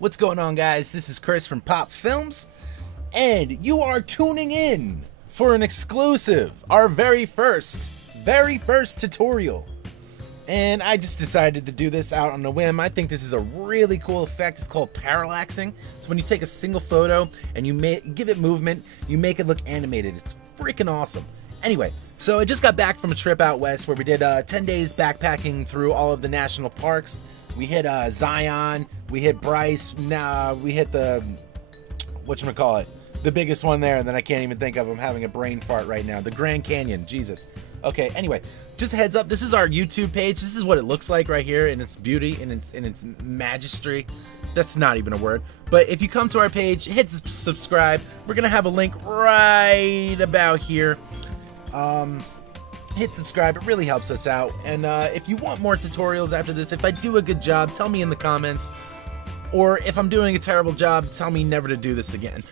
What's going on, guys? This is Chris from Pop Films, and you are tuning in for an exclusive, our very first tutorial. And I just decided to do this out on a whim. I think this is a really cool effect. It's called parallaxing. It's when you take a single photo and you give it movement, you make it look animated. It's freaking awesome. Anyway, so I just got back from a trip out west where we did 10 days backpacking through all of the national parks. We hit Zion, we hit Bryce, now we hit the, whatchamacallit, the biggest one there, and then I can't even think of. I'm having a brain fart right now. The Grand Canyon, Jesus. Okay, anyway, just a heads up, this is our YouTube page. This is what it looks like right here in its beauty, in its majesty. That's not even a word. But if you come to our page, hit subscribe. We're gonna have a link right about here. Hit subscribe, it really helps us out. And if you want more tutorials after this, if I do a good job, tell me in the comments. Or if I'm doing a terrible job, tell me never to do this again.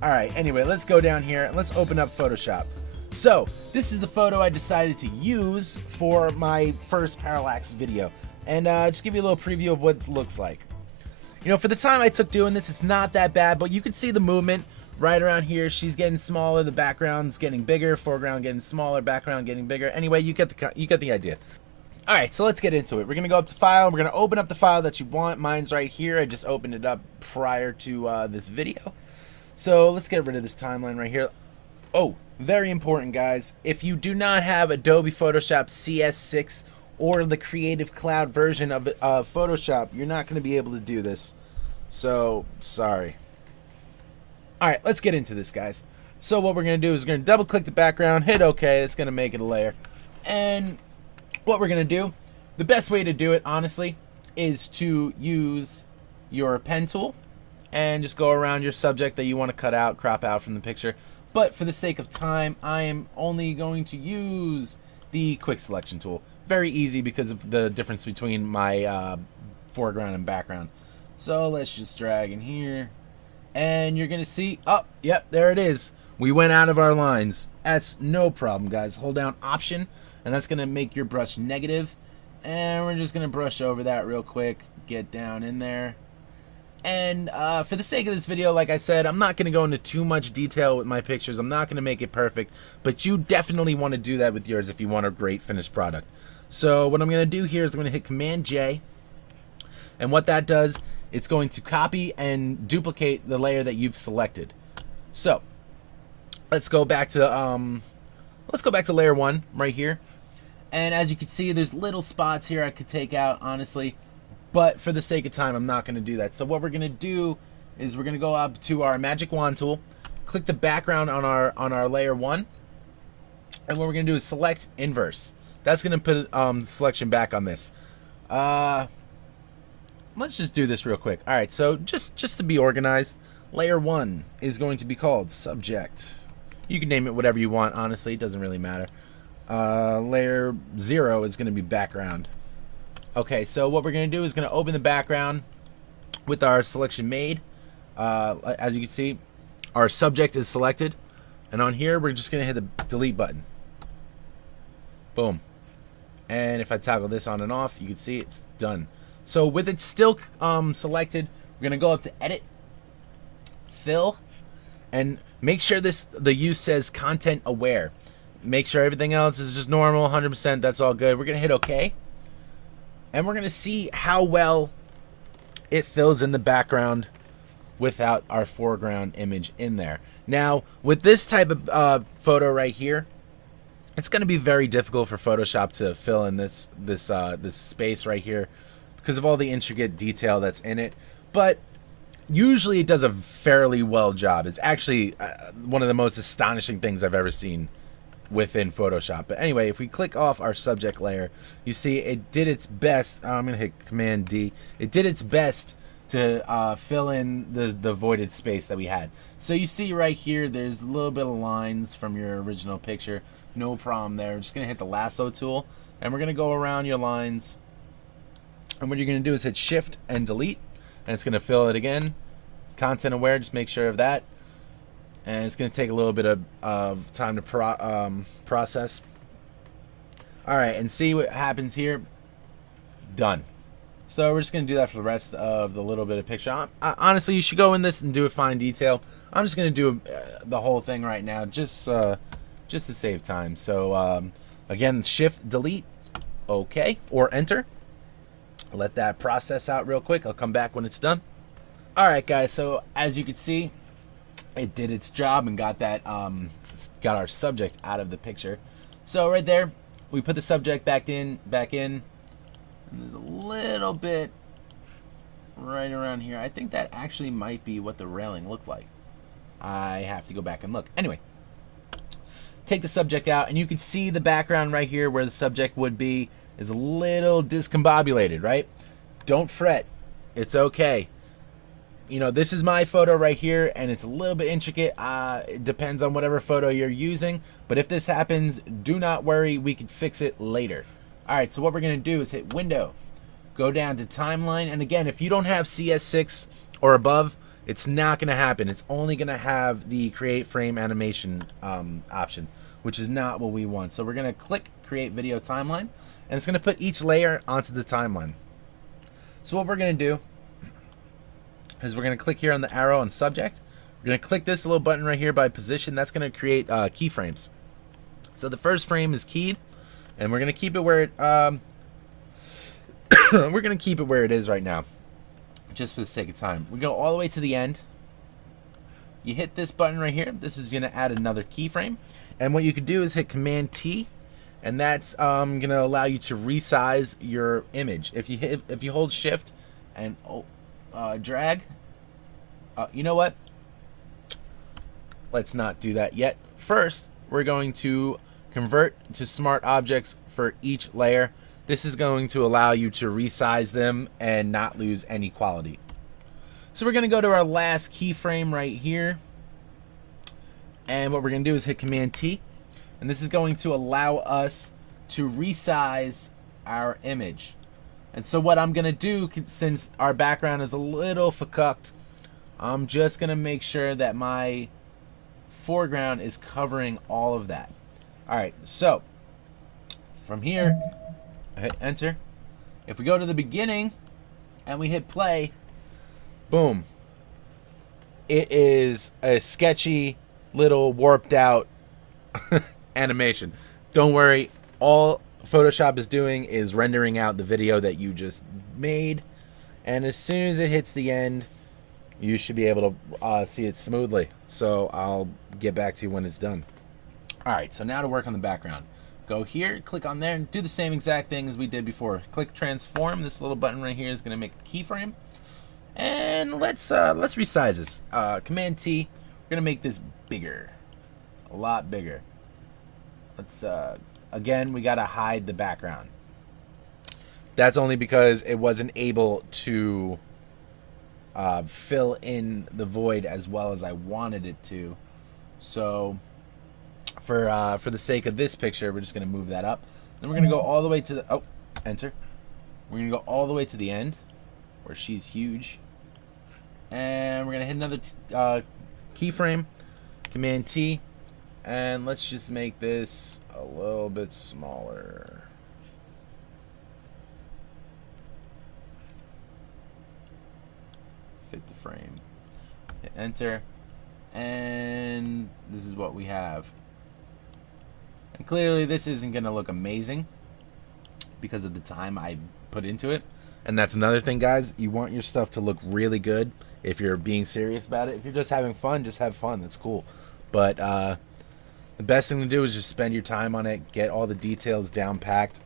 Alright, anyway, let's go down here and let's open up Photoshop. So, this is the photo I decided to use for my first parallax video. And just give you a little preview of what it looks like. You know, for the time I took doing this, it's not that bad, but you can see the movement. Right around here, she's getting smaller, the background's getting bigger, foreground getting smaller, background getting bigger. Anyway, you get the idea. All right, so let's get into it. We're gonna go up to file, we're gonna open up the file that you want. Mine's right here. I just opened it up prior to this video. So let's get rid of this timeline right here. Oh, very important, guys. If you do not have Adobe Photoshop CS6 or the Creative Cloud version of Photoshop, you're not gonna be able to do this. So, sorry. Alright, let's get into this, guys. So what we're going to do is we're going to double click the background, hit OK, it's going to make it a layer. And what we're going to do, the best way to do it, honestly, is to use your pen tool and just go around your subject that you want to cut out, crop out from the picture. But for the sake of time, I am only going to use the quick selection tool. Very easy because of the difference between my foreground and background. So let's just drag in here. And you're gonna see, oh, yep, there it is. We went out of our lines. That's no problem, guys. Hold down Option, and that's gonna make your brush negative. And we're just gonna brush over that real quick, get down in there. And for the sake of this video, like I said, I'm not gonna go into too much detail with my pictures. I'm not gonna make it perfect, but you definitely wanna do that with yours if you want a great finished product. So what I'm gonna do here is I'm gonna hit Command J, and what that does, it's going to copy and duplicate the layer that you've selected. So let's go back to layer 1 right here. And as you can see, there's little spots here I could take out, honestly, but for the sake of time, I'm not going to do that. So what we're going to do is we're going to go up to our magic wand tool, click the background on our layer 1, and what we're going to do is select inverse. That's going to put selection back on this. Let's just do this real quick. All right, so just to be organized, layer 1 is going to be called subject. You can name it whatever you want, honestly, it doesn't really matter. Layer 0 is going to be background. Okay, so what we're going to do is going to open the background with our selection made. As you can see, our subject is selected, and on here we're just going to hit the delete button. Boom. And if I toggle this on and off, you can see it's done. So with it still selected, we're gonna go up to Edit, Fill, and make sure the use says Content Aware. Make sure everything else is just normal, 100%. That's all good. We're gonna hit OK, and we're gonna see how well it fills in the background without our foreground image in there. Now, with this type of photo right here, it's gonna be very difficult for Photoshop to fill in this space right here, because of all the intricate detail that's in it, but usually it does a fairly well job. It's actually one of the most astonishing things I've ever seen within Photoshop. But anyway, if we click off our subject layer, you see it did its best. I'm gonna hit Command D. It did its best to fill in the voided space that we had. So you see right here, there's a little bit of lines from your original picture. No problem there. We're just gonna hit the lasso tool, and we're gonna go around your lines. And what you're going to do is hit Shift and Delete, and it's going to fill it again. Content Aware, just make sure of that. And it's going to take a little bit of time to process. All right, and see what happens here. Done. So we're just going to do that for the rest of the little bit of picture. Honestly, you should go in this and do a fine detail. I'm just going to do the whole thing right now just to save time. So again, shift, delete, okay, or enter. Let that process out real quick. I'll come back when it's done. All right, guys, so as you can see, it did its job and got that got our subject out of the picture. So right there, we put the subject back in. And there's a little bit right around here. I think that actually might be what the railing looked like. I have to go back and look. Anyway, take the subject out, and you can see the background right here where the subject would be is a little discombobulated, right? Don't fret. It's okay. You know, this is my photo right here, and it's a little bit intricate. It depends on whatever photo you're using. But if this happens, do not worry. We can fix it later. All right, so what we're going to do is hit Window, go down to Timeline. And again, if you don't have CS6 or above, it's not going to happen. It's only going to have the Create Frame Animation option, which is not what we want. So we're going to click Create Video Timeline, and it's going to put each layer onto the timeline. So what we're going to do is we're going to click here on the arrow on Subject. We're going to click this little button right here by Position. That's going to create keyframes. So the first frame is keyed, and we're going to keep it where it we're going to keep it where it is right now, just for the sake of time. We go all the way to the end. You hit this button right here. This is going to add another keyframe, and what you could do is hit Command T, and that's going to allow you to resize your image. If you hold Shift and drag, you know what? Let's not do that yet. First, we're going to convert to smart objects for each layer. This is going to allow you to resize them and not lose any quality. So we're going to go to our last keyframe right here. And what we're going to do is hit Command T. And this is going to allow us to resize our image. And so what I'm going to do, since our background is a little fucked, I'm just going to make sure that my foreground is covering all of that. All right, so from here, I hit enter. If we go to the beginning and we hit play, boom. It is a sketchy, little warped out animation. Don't worry, all Photoshop is doing is rendering out the video that you just made, and as soon as it hits the end, you should be able to see it smoothly. So I'll get back to you when it's done. All right, so now to work on the background. Go here, click on there, and do the same exact thing as we did before. Click Transform. This little button right here is going to make a keyframe, and let's resize this. Command T. We're going to make this bigger, a lot bigger. Let's again, we got to hide the background. That's only because it wasn't able to fill in the void as well as I wanted it to. So for the sake of this picture, we're just going to move that up. Then we're going to go all the way to the enter. We're going to go all the way to the end where she's huge, and we're going to hit another keyframe, Command T, and let's just make this a little bit smaller. Fit the frame. Hit enter, and this is what we have. And clearly this isn't going to look amazing because of the time I put into it. And that's another thing, guys. You want your stuff to look really good if you're being serious about it. If you're just having fun, just have fun. That's cool. But the best thing to do is just spend your time on it. Get all the details down packed.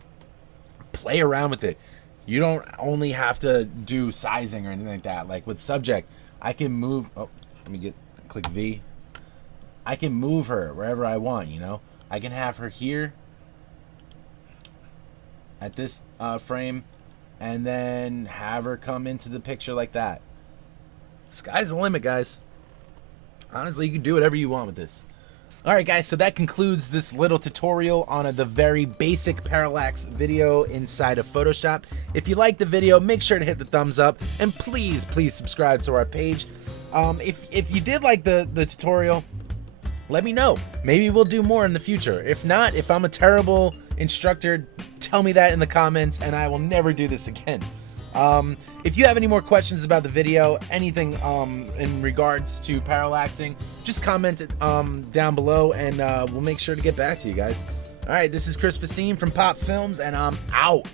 Play around with it. You don't only have to do sizing or anything like that. Like with subject, I can move. Oh, let me click V. I can move her wherever I want, you know. I can have her here at this frame, and then have her come into the picture like that. Sky's the limit, guys. Honestly, you can do whatever you want with this. Alright guys, so that concludes this little tutorial on the very basic Parallax video inside of Photoshop. If you liked the video, make sure to hit the thumbs up, and please subscribe to our page. If you did like the tutorial, let me know. Maybe we'll do more in the future. If not, if I'm a terrible instructor, tell me that in the comments and I will never do this again. If you have any more questions about the video, anything in regards to parallaxing, just comment it down below, and we'll make sure to get back to you guys. All right, this is Chris from Pop Films, and I'm out.